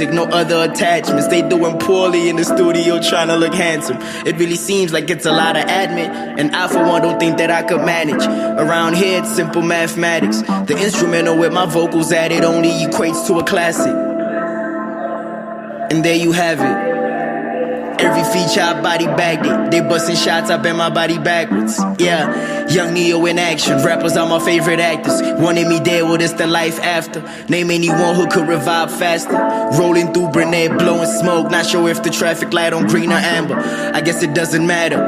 No other attachments, they doing poorly in the studio trying to look handsome. It really seems like it's a lot of admin, and I for one don't think that I could manage. Around here it's simple mathematics. The instrumental with my vocals added only equates to a classic. And there you have it. Every feature I body bagged it. They busting shots, I bend my body backwards. Yeah, young Neo in action. Rappers are my favorite actors. Wanted me dead, well, it's the life after. Name anyone who could revive faster. Rolling through Brunette, blowing smoke. Not sure if the traffic light on green or amber. I guess it doesn't matter.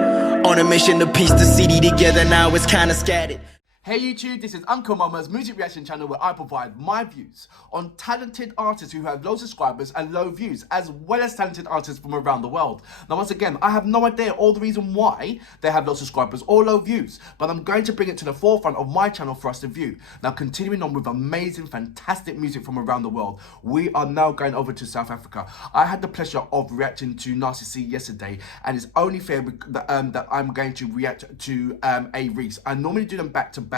On a mission to piece the CD together, now it's kinda scattered. Hey YouTube, this is Uncle Mama's music reaction channel where I provide my views on talented artists who have low subscribers and low views, as well as talented artists from around the world. Now once again, I have no idea all the reason why they have low subscribers or low views, but I'm going to bring it to the forefront of my channel for us to view. Now continuing on with amazing, fantastic music from around the world, we are now going over to South Africa. I had the pleasure of reacting to Nasty C yesterday, and it's only fair that I'm going to react to A-Reece. I normally do them back to back.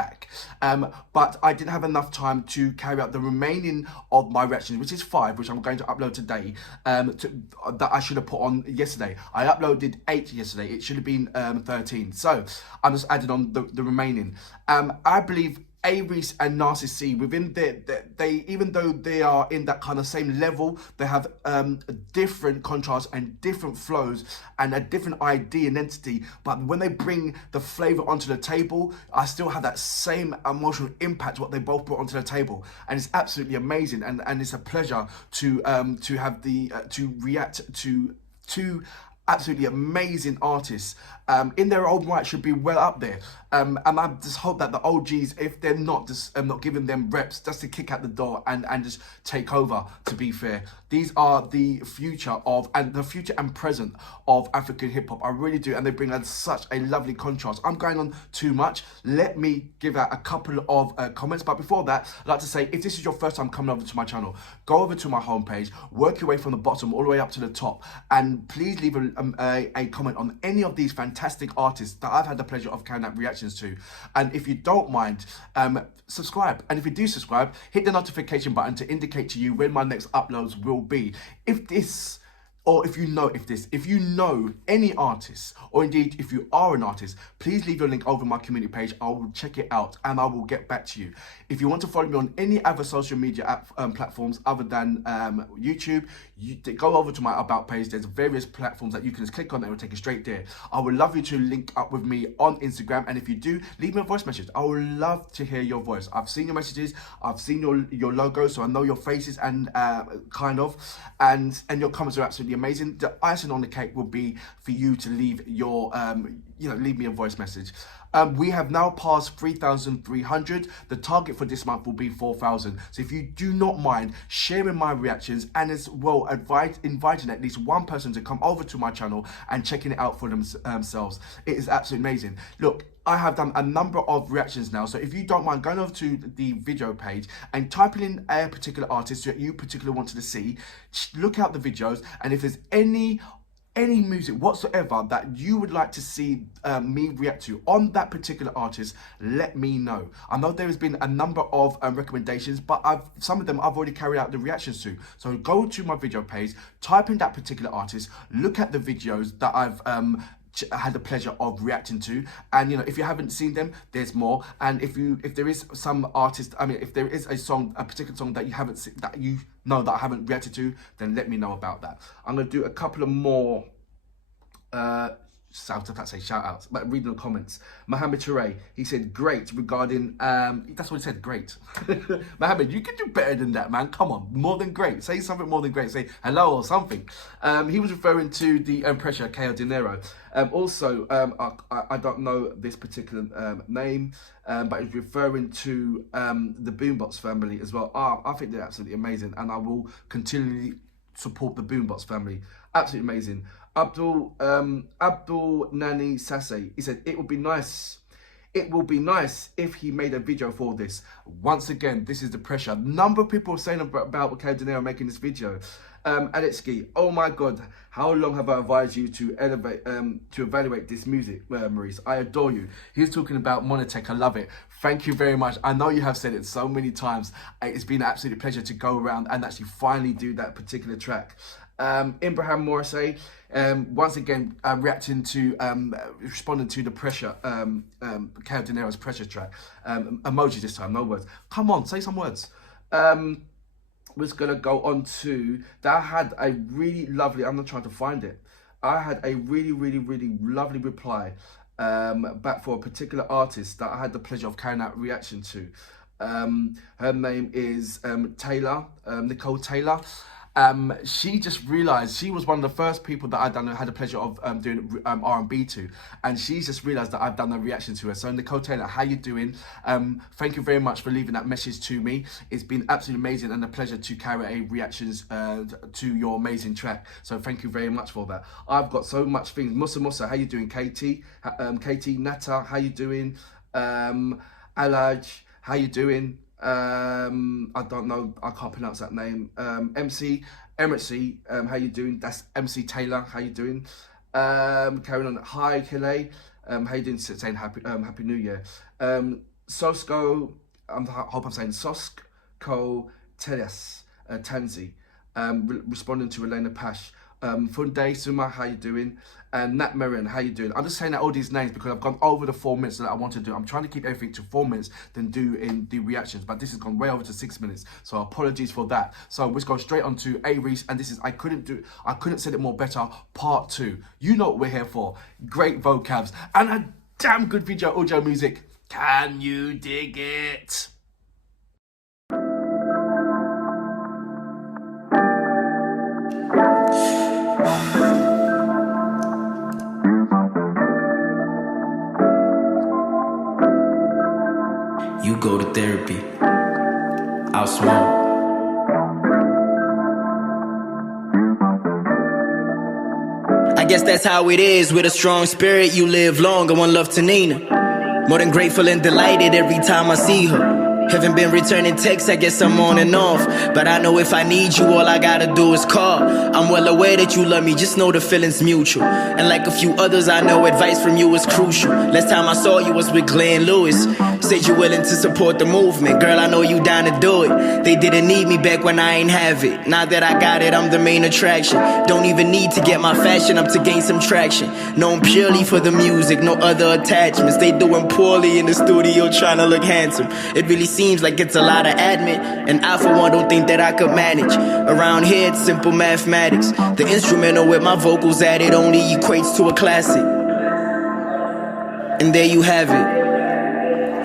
But I didn't have enough time to carry out the remaining of my reactions, which is 5, which I'm going to upload today, that I should have put on yesterday. I uploaded 8 yesterday. It should have been 13. So I'm just adding on the remaining. I believe A-Reece and Nasty C, within they even though they are in that kind of same level, they have different contrasts and different flows and a different ID and entity, but when they bring the flavor onto the table, I still have that same emotional impact what they both brought onto the table, and it's absolutely amazing, and it's a pleasure to have the to react to two absolutely amazing artists in their own right, should be well up there, and I just hope that the OGs, if they're not just not giving them reps just to kick out the door and just take over, to be fair, these are the future and present of African hip-hop. I really do, and they bring out such a lovely contrast. I'm going on too much. Let me give out a couple of comments, but before that, I'd like to say, if this is your first time coming over to my channel, go over to my homepage, work your way from the bottom all the way up to the top, and please leave a comment on any of these fantastic artists that I've had the pleasure of carrying out reactions to. And if you don't mind, subscribe, and if you do subscribe, hit the notification button to indicate to you when my next uploads will be. If you know any artists, or indeed if you are an artist, please leave your link over my community page. I will check it out and I will get back to you. If you want to follow me on any other social media platforms other than YouTube, go over to my About page. There's various platforms that you can just click on and it will take you straight there. I would love you to link up with me on Instagram, and if you do, leave me a voice message. I would love to hear your voice. I've seen your messages, I've seen your logo, so I know your faces and and your comments are absolutely amazing. The icing on the cake will be for you to leave your leave me a voice message. We have now passed 3,300. The target for this month will be 4,000. So if you do not mind sharing my reactions, and as well inviting at least one person to come over to my channel and checking it out for themselves, it is absolutely amazing. Look, I have done a number of reactions now, so if you don't mind going over to the video page and typing in a particular artist that you particularly wanted to see, look out the videos, and if there's any music whatsoever that you would like to see me react to on that particular artist, let me know. I know there has been a number of recommendations, but some of them I've already carried out the reactions to. So go to my video page, type in that particular artist, look at the videos that I've had the pleasure of reacting to, and if you haven't seen them, there's more. And if there is some artist, if there is a particular song that you haven't seen, that I haven't reacted to, then let me know about that. I'm going to do a couple of more shout outs, but reading the comments. Mohammed Toure, he said great regarding that's what he said, great. Mohammed, you can do better than that, man. Come on, more than great. Say something more than great. Say hello or something. He was referring to the pressure KO Dinero. Also, I don't know this particular name, but he's referring to the Boombox family as well. I think they're absolutely amazing, and I will continually support the Boombox family. Absolutely amazing. Abdul Nani Sase, he said it would be nice if he made a video for this. Once again, this is the pressure. A number of people are saying about Kale De Niro making this video. Alexki, oh my God, how long have I advised you to evaluate this music, Maurice? I adore you. He's talking about Monotech. I love it. Thank you very much. I know you have said it so many times. It's been an absolute pleasure to go around and actually finally do that particular track. Ibrahim Morrissey, once again, reacting to, responding to the pressure, Kale De Niro's pressure track. Emoji this time, no words. Come on, say some words. Was gonna go on to that. I had a really lovely, I'm not trying to find it. I had a really lovely reply back for a particular artist that I had the pleasure of carrying out reaction to. Her name is Nicole Taylor. She just realised she was one of the first people that had the pleasure of doing R&B to, and she's just realised that I've done a reaction to her. So Nicole Taylor, how you doing? Thank you very much for leaving that message to me. It's been absolutely amazing and a pleasure to carry a reactions to your amazing track. So thank you very much for that. I've got so much things. Musa, how you doing? Katie, Nata, how you doing? Alaj, how you doing? I don't know, I can't pronounce that name. Emtee, how you doing? That's MC Taylor, how you doing? Carrying on. Hi Kile, how you doing? Saying happy New Year. Sosko, I hope I'm saying Sosko Teles Tanzi, responding to Elena Pash. Funde Suma, how you doing? And Nat Marion, how you doing? I'm just saying out all these names because I've gone over the 4 minutes that I want to do. I'm trying to keep everything to 4 minutes, then do reactions, but this has gone way over to 6 minutes, so apologies for that. So we're just going straight on to A-Reece, and this is I couldn't say it more better, part 2. You know what we're here for. Great vocabs and a damn good video audio music. Can you dig it? You go to therapy. I'll smoke. I guess that's how it is. With a strong spirit, you live long. I want love to Nina. More than grateful and delighted every time I see her. Haven't been returning texts, I guess I'm on and off. But I know if I need you, all I gotta do is call. I'm well aware that you love me, just know the feeling's mutual. And like a few others, I know advice from you is crucial. Last time I saw you was with Glenn Lewis. Said you willing to support the movement. Girl, I know you down to do it. They didn't need me back when I ain't have it. Now that I got it, I'm the main attraction. Don't even need to get my fashion up to gain some traction. Known purely for the music, no other attachments. They doing poorly in the studio trying to look handsome. It really seems like it's a lot of admin, and I for one don't think that I could manage. Around here it's simple mathematics. The instrumental with my vocals added only equates to a classic. And there you have it.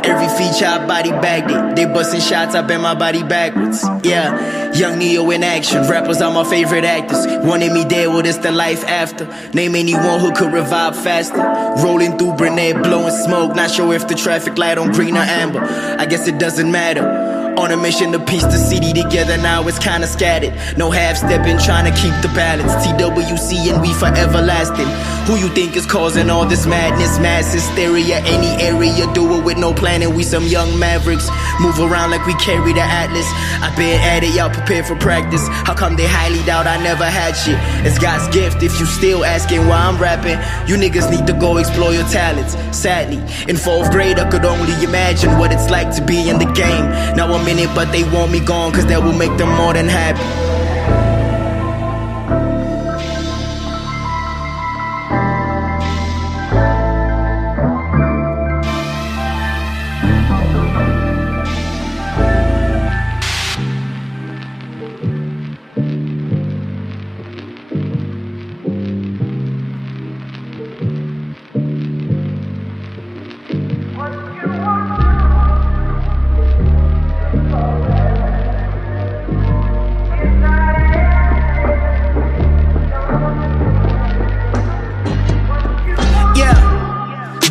Every feature I body bagged it. They busting shots, I bend my body backwards. Yeah, young Neo in action. Rappers are my favorite actors. Wanted me dead, well it's the life after. Name anyone who could revive faster. Rolling through Brunette, blowing smoke. Not sure if the traffic light on green or amber. I guess it doesn't matter. On a mission to piece the city together, now it's kinda scattered. No half-stepping, trying to keep the balance. TWC and we forever lasting. Who you think is causing all this madness? Mass hysteria, any area, do it with no planning. We some young mavericks, move around like we carry the Atlas. I been at it, y'all prepared for practice. How come they highly doubt I never had shit? It's God's gift if you still asking why I'm rapping. You niggas need to go explore your talents. Sadly, in 4th grade I could only imagine what it's like to be in the game. Now I'm in it, but they want me gone, cause that will make them more than happy.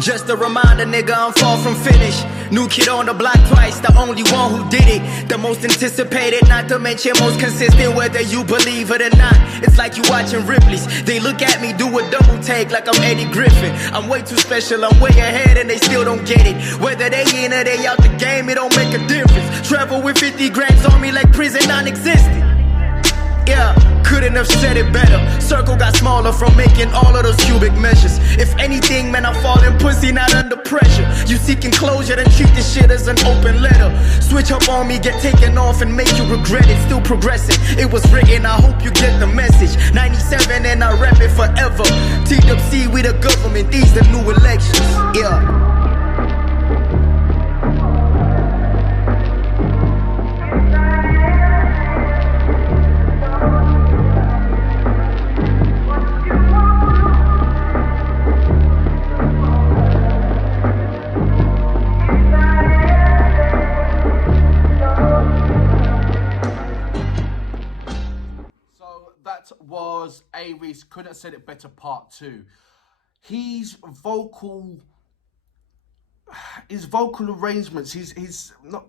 Just a reminder, nigga, I'm far from finished. New kid on the block twice, the only one who did it. The most anticipated, not to mention most consistent, whether you believe it or not. It's like you watching Ripley's. They look at me, do a double take like I'm Eddie Griffin. I'm way too special, I'm way ahead and they still don't get it. Whether they in or they out the game, it don't make a difference. Travel with 50 grams on me like prison non-existent. Yeah, couldn't have said it better. Circle got smaller from making all of those cubic measures. If anything, man, I'm falling pussy, not under pressure. You seeking closure, then treat this shit as an open letter. Switch up on me, get taken off and make you regret it. Still progressing, it was written, I hope you get the message. 97 and I rap it forever. TWC, we the government, these the new elections. Yeah. Was A-Reece, couldn't have said it better, part 2. His vocal arrangements, he's not,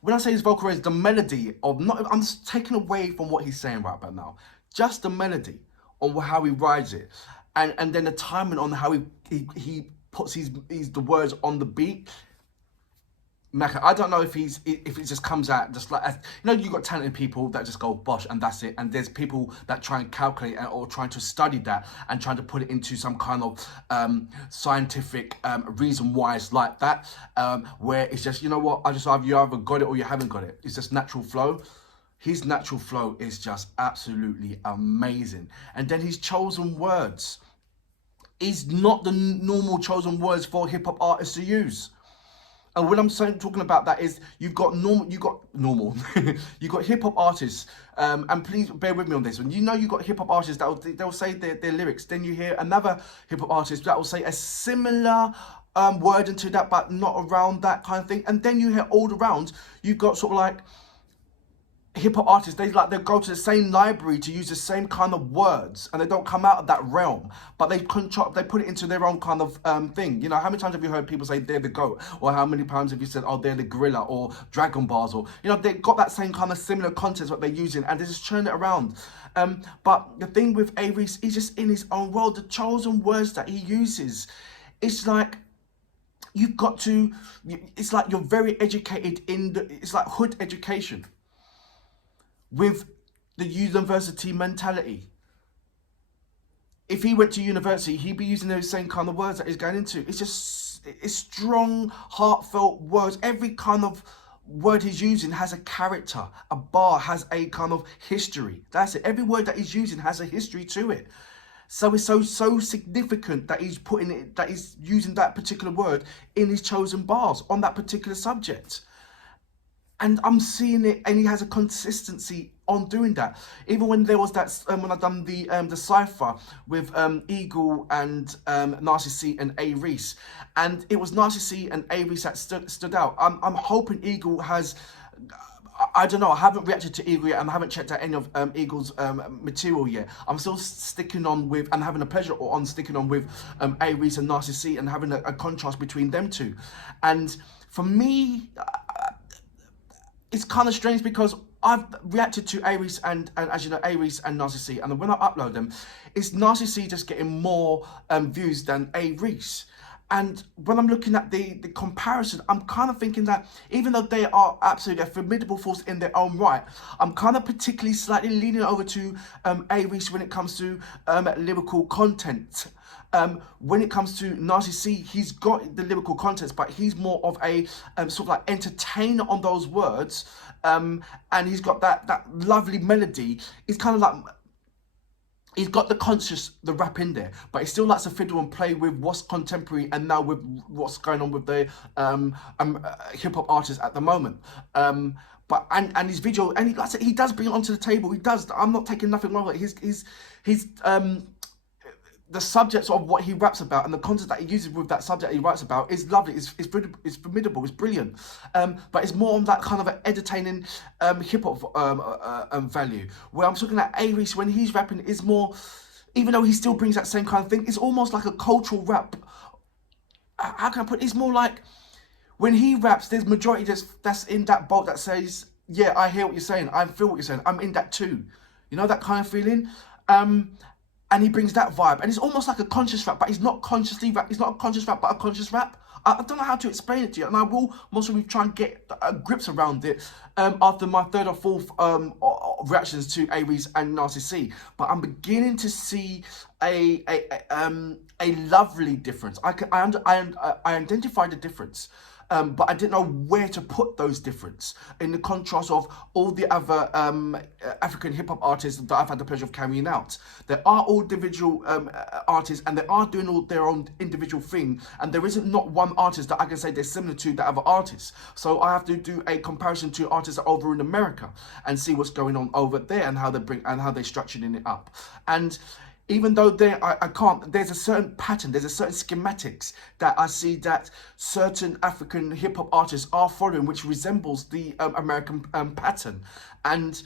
when I say his vocal arrangements, the melody of, not, I'm just taking away from what he's saying right about now, just the melody on how he rides it, and then the timing on how he puts the words on the beat. Mecca, I don't know if it just comes out just like, you know, you got talented people that just go bosh and that's it, and there's people that try and calculate or trying to study that and trying to put it into some kind of scientific reason why it's like that, where it's just, you know what, you either got it or you haven't got it. It's just natural flow. His natural flow is just absolutely amazing, and then his chosen words is not the normal chosen words for hip hop artists to use. And what I'm talking about that is you've got normal, you got hip hop artists, and please bear with me on this one. You know, you got hip hop artists that they'll say their lyrics. Then you hear another hip hop artist that will say a similar word into that, but not around that kind of thing. And then you hear all around, you've got sort of like hip hop artists, they go to the same library to use the same kind of words, and they don't come out of that realm, but they put it into their own kind of thing. You know, how many times have you heard people say they're the GOAT, or how many times have you said, oh, they're the gorilla, or Dragon Bars, or, you know, they've got that same kind of similar content what they're using, and they just churn it around. But the thing with A-Reece, he's just in his own world. The chosen words that he uses, it's like you've got to, it's like you're very educated it's like hood education with the university mentality. If he went to university, he'd be using those same kind of words that he's going into. It's strong, heartfelt words. Every kind of word he's using has a character. A bar has a kind of history. That's it. Every word that he's using has a history to it. So it's so significant that he's he's using that particular word in his chosen bars on that particular subject. And I'm seeing it, and he has a consistency on doing that. Even when there was that, when I done the cipher with Eagle and Nasty C and A-Reece, and it was Nasty C and A-Reece that stood out. I'm hoping Eagle has, I don't know, I haven't reacted to Eagle yet, and I haven't checked out any of Eagle's material yet. I'm still sticking on with, and having a pleasure on sticking on with A-Reece and Nasty C, and having a contrast between them two. And for me, it's kind of strange because I've reacted to A-Reece and as you know, A-Reece and Nasty C, and when I upload them, it's Nasty C just getting more views than A-Reece. And when I'm looking at the comparison, I'm kind of thinking that even though they are absolutely a formidable force in their own right, I'm kind of particularly slightly leaning over to A-Reece when it comes to lyrical content. When it comes to Nasty C, he's got the lyrical contents, but he's more of a sort of like entertainer on those words, and he's got that lovely melody. He's kind of like, he's got the rap in there, but he still likes to fiddle and play with what's contemporary and now with what's going on with the hip hop artists at the moment. But and his video, and like I said, he does bring it onto the table. He does. I'm not taking nothing wrong with it. His the subjects of what he raps about and the content that he uses with that subject he writes about is lovely. It's formidable. It's brilliant. But it's more on that kind of an entertaining hip hop value. Where I'm looking at A-Reece when he's rapping is more, even though he still brings that same kind of thing, it's almost like a cultural rap. How can I put it? It's more like when he raps, there's majority that's in that boat that says, yeah, I hear what you're saying, I feel what you're saying, I'm in that too. You know, that kind of feeling? And he brings that vibe. And it's almost like a conscious rap, but he's not consciously rap. He's not a conscious rap, but a conscious rap. I don't know how to explain it to you, and I will most probably try and get grips around it after my third or fourth reactions to A-Reece and Nasty C. But I'm beginning to see a lovely difference. I identified the difference. But I didn't know where to put those difference in the contrast of all the other African hip-hop artists that I've had the pleasure of carrying out. They are all individual artists, and they are doing all their own individual thing, and there isn't not one artist that I can say they're similar to the other artists. So I have to do a comparison to artists over in America and see what's going on over there and how they're structuring it up. And even though there's a certain pattern, there's a certain schematics that I see that certain African hip-hop artists are following, which resembles the American pattern. And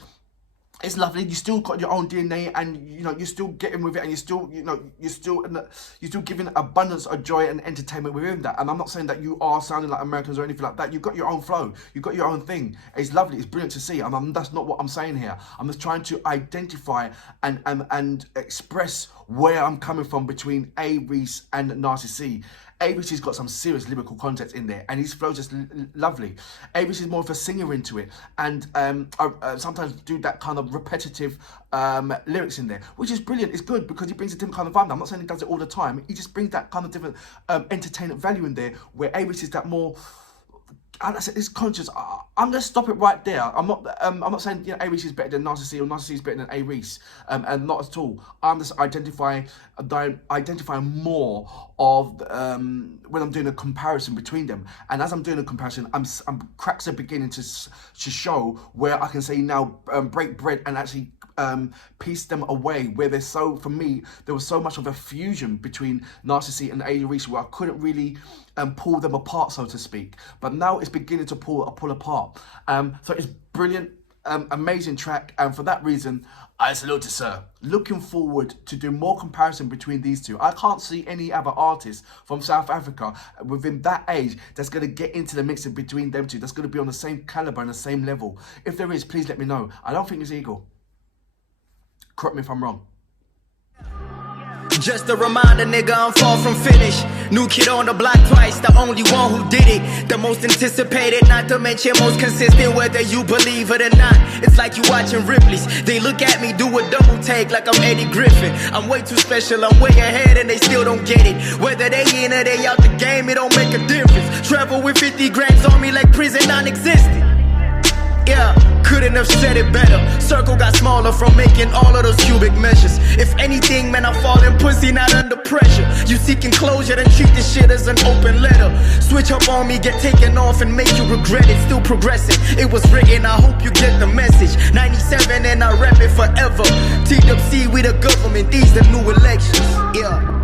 it's lovely. You still got your own DNA, and you know, you're still getting with it, and you're still giving abundance of joy and entertainment within that. And I'm not saying that you are sounding like Americans or anything like that. You've got your own flow, you've got your own thing. It's lovely, it's brilliant to see. And that's not what I'm saying here. I'm just trying to identify and express where I'm coming from between A-Reece and Nasty C. A-Reece has got some serious lyrical content in there, and his flow's just lovely. A-Reece is more of a singer into it, and I sometimes do that kind of repetitive lyrics in there, which is brilliant. It's good because he brings a different kind of vibe. I'm not saying he does it all the time. He just brings that kind of different entertainment value in there, where A-Reece is that more, and I said, it's conscious. I'm gonna stop it right there. I'm not saying, you know, A-Reece is better than Nasty C or Nasty C is better than A-Reece, and not at all. I'm just identifying more of when I'm doing a comparison between them. And as I'm doing a comparison, cracks are beginning to show where I can say now break bread and actually piece them away. Where there's for me, there was so much of a fusion between Nasty C and A-Reece where I couldn't really pull them apart, so to speak. But now it's beginning to pull apart. So it's brilliant, amazing track, and for that reason, I salute it, sir. Looking forward to do more comparison between these two. I can't see any other artist from South Africa within that age that's going to get into the mixing between them two, that's going to be on the same caliber and the same level. If there is, please let me know. I don't think it's Eagle. Correct me if I'm wrong. Just a reminder, nigga, I'm far from finished. New kid on the block twice, the only one who did it. The most anticipated, not to mention most consistent, whether you believe it or not. It's like you watching Ripley's. They look at me, do a double take like I'm Eddie Griffin. I'm way too special, I'm way ahead and they still don't get it. Whether they in or they out the game, it don't make a difference. Travel with 50 grams on me like prison non-existent. Yeah, couldn't have said it better. Circle got smaller from making all of those cubic measures. If anything, man, I'm falling pussy, not under pressure. You seeking closure, then treat this shit as an open letter. Switch up on me, get taken off and make you regret it. Still progressing, it was written, I hope you get the message. 97 and I rap it forever. TWC, we the government, these the new elections. Yeah.